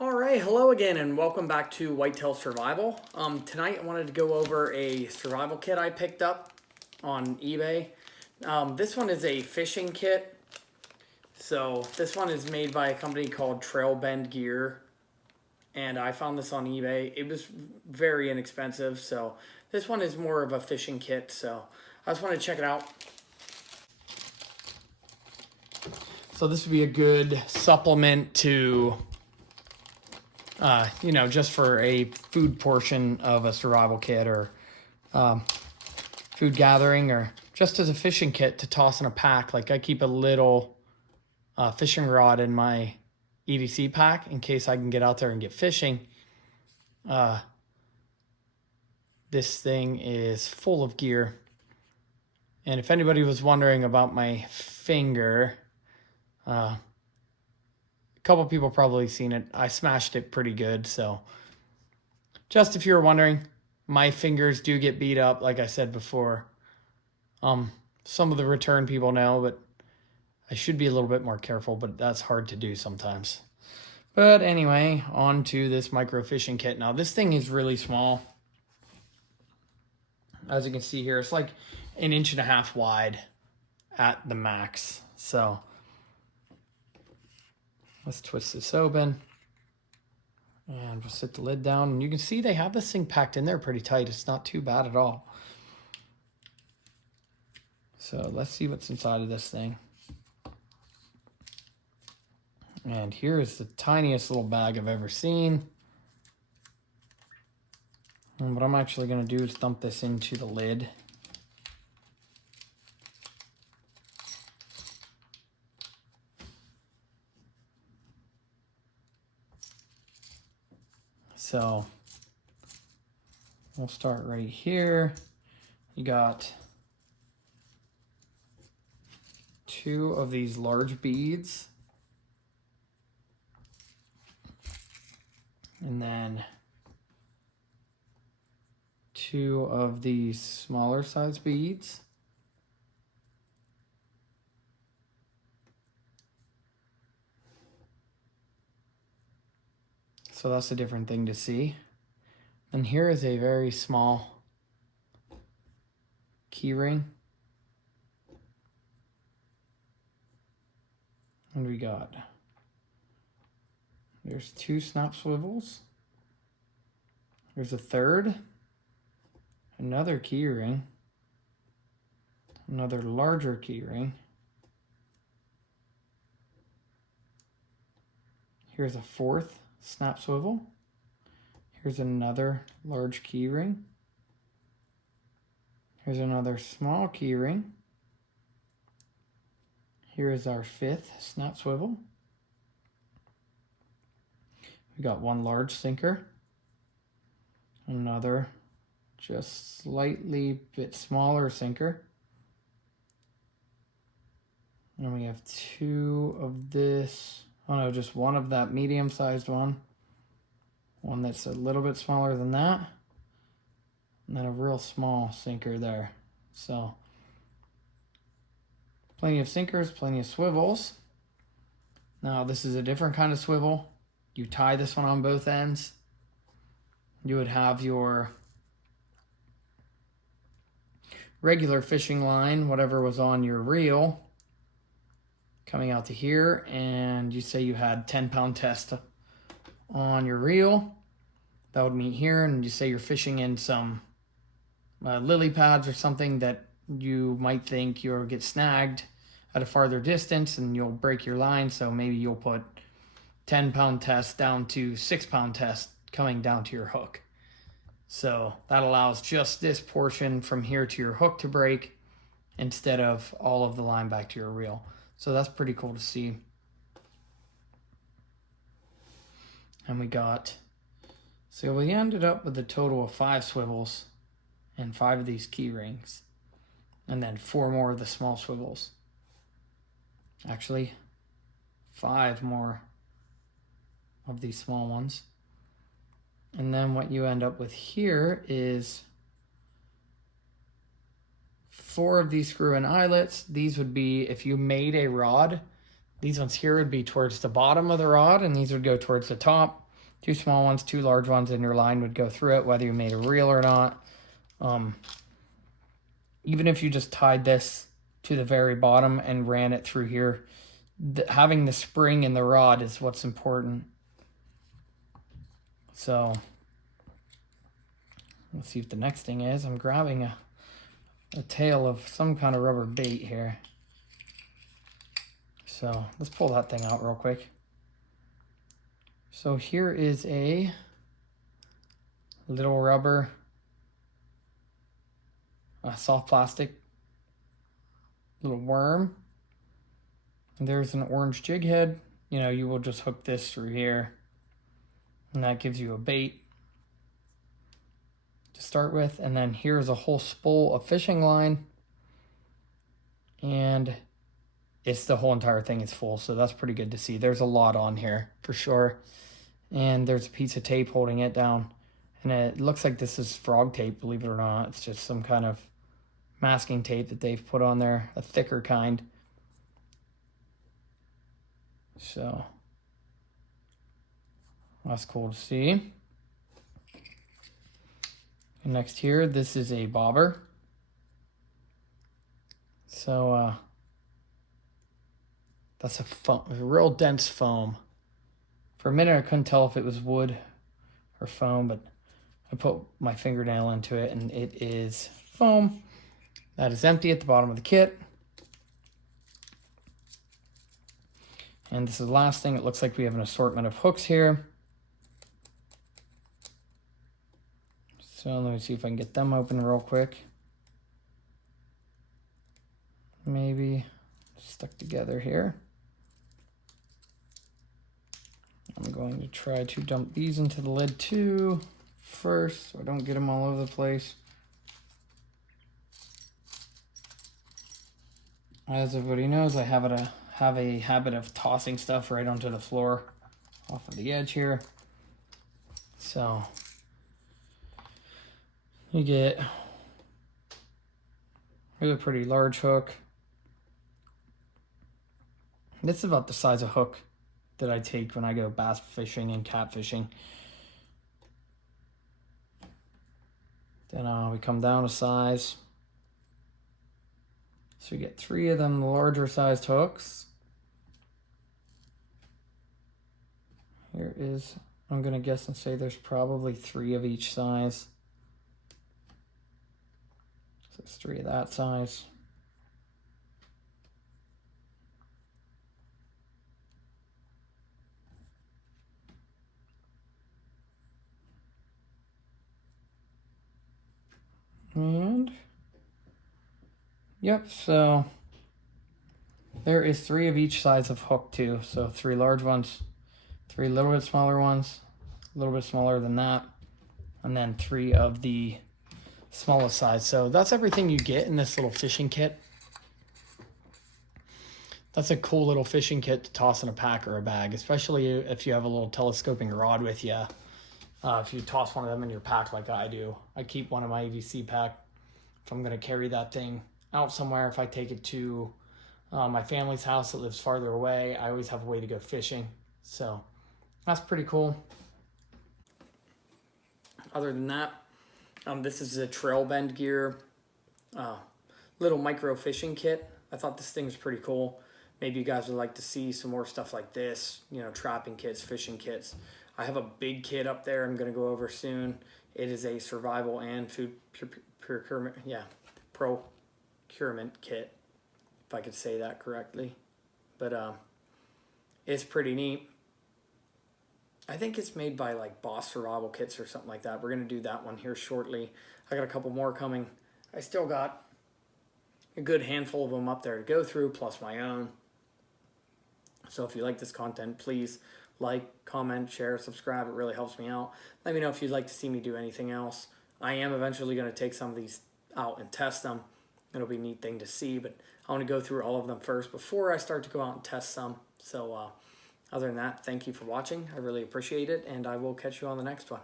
All right, hello again, and welcome back to Whitetail Survival. Tonight I wanted to go over a survival kit I picked up on eBay. This one is a fishing kit. So this one is made by a company called Trail Bend Gear, and I found this on eBay. It was very inexpensive, so this one is more of a fishing kit. So I just wanted to check it out. So this would be a good supplement to just for a food portion of a survival kit or food gathering, or just as a fishing kit to toss in a pack. Like I keep a little fishing rod in my EDC pack in case I can get out there and get fishing. This thing is full of gear. And if anybody was wondering about my finger, a couple people probably seen it. I smashed it pretty good. So just if you were wondering, my fingers do get beat up, like I said before. Some of the return people know, but I should be a little bit more careful, but that's hard to do sometimes. But anyway, on to this micro fishing kit. Now this thing is really small. As you can see here, it's like 1.5 inches wide at the max. So let's twist this open and we'll sit the lid down. And you can see they have this thing packed in there pretty tight. It's not too bad at all. So let's see what's inside of this thing. And here is the tiniest little bag I've ever seen. And what I'm actually going to do is dump this into the lid. So we'll start right here. You got 2 of these large beads. And then 2 of these smaller size beads. So that's a different thing to see. And here is a very small key ring. And we got, there's 2 snap swivels. There's a third, another key ring, another larger key ring. Here's a 4th snap swivel. Here's another large key ring. Here's another small key ring. Here is our 5th snap swivel. We got 1 large sinker. Another just slightly bit smaller sinker. And we have 2 of this. Oh no, just 1 of that medium-sized one. 1 that's a little bit smaller than that. And then a real small sinker there. So plenty of sinkers, plenty of swivels. Now this is a different kind of swivel. You tie this one on both ends. You would have your regular fishing line, whatever was on your reel, coming out to here, and you say you had 10-pound test on your reel. That would meet here, and you say you're fishing in some lily pads or something that you might think you'll get snagged at a farther distance and you'll break your line, so maybe you'll put 10-pound test down to 6-pound test coming down to your hook. So that allows just this portion from here to your hook to break instead of all of the line back to your reel. So that's pretty cool to see. And so we ended up with a total of 5 swivels and 5 of these key rings, and then 4 more of the small swivels. Actually, 5 more of these small ones. And then what you end up with here is 4 of these screw-in eyelets. These would be, if you made a rod, these ones here would be towards the bottom of the rod, and these would go towards the top. 2 small ones, 2 large ones, and your line would go through it, whether you made a reel or not. Even if you just tied this to the very bottom and ran it through here, having the spring in the rod is what's important. So let's see what the next thing is. I'm grabbing a tail of some kind of rubber bait here. So let's pull that thing out real quick. So here is a little rubber, soft plastic little worm. And there's an orange jig head. You know, you will just hook this through here, and that gives you a bait to start with. And then here's a whole spool of fishing line, and it's the whole entire thing is full, so that's pretty good to see. There's a lot on here for sure. And there's a piece of tape holding it down. And it looks like this is frog tape, believe it or not. It's just some kind of masking tape that they've put on there, a thicker kind. So that's cool to see. And next here, this is a bobber. So that's a real dense foam. For a minute, I couldn't tell if it was wood or foam, but I put my fingernail into it, and it is foam. That is empty at the bottom of the kit. And this is the last thing. It looks like we have an assortment of hooks here. So let me see if I can get them open real quick. Maybe stuck together here. I'm going to try to dump these into the lid too first, so I don't get them all over the place. As everybody knows, I have a habit of tossing stuff right onto the floor off of the edge here. So you get a really pretty large hook. This is about the size of hook that I take when I go bass fishing and catfishing. Then we come down a size. So we get 3 of them larger sized hooks. Here is, I'm gonna guess and say there's probably 3 of each size. So there's 3 of that size. And yep, so there is 3 of each size of hook too. So 3 large ones, 3 little bit smaller ones, a little bit smaller than that, and then 3 of the smallest size. So that's everything you get in this little fishing kit. That's a cool little fishing kit to toss in a pack or a bag, especially if you have a little telescoping rod with you. If you toss one of them in your pack like I do. I keep one in my AVC pack if I'm going to carry that thing out somewhere. If I take it to my family's house that lives farther away, I always have a way to go fishing. So that's pretty cool. Other than that, this is a Trail Bend Gear little micro fishing kit. I thought this thing was pretty cool. Maybe you guys would like to see some more stuff like this, you know, trapping kits, fishing kits. I have a big kit up there I'm going to go over soon. It is a survival and food procurement kit, if I could say that correctly. But it's pretty neat. I think it's made by like Boss Survival Kits or something like that. We're going to do that one here shortly. I got a couple more coming. I still got a good handful of them up there to go through, plus my own. So if you like this content, please like, comment, share, subscribe. It really helps me out. Let me know if you'd like to see me do anything else. I am eventually going to take some of these out and test them. It'll be a neat thing to see, but I want to go through all of them first before I start to go out and test some. So other than that, thank you for watching. I really appreciate it, and I will catch you on the next one.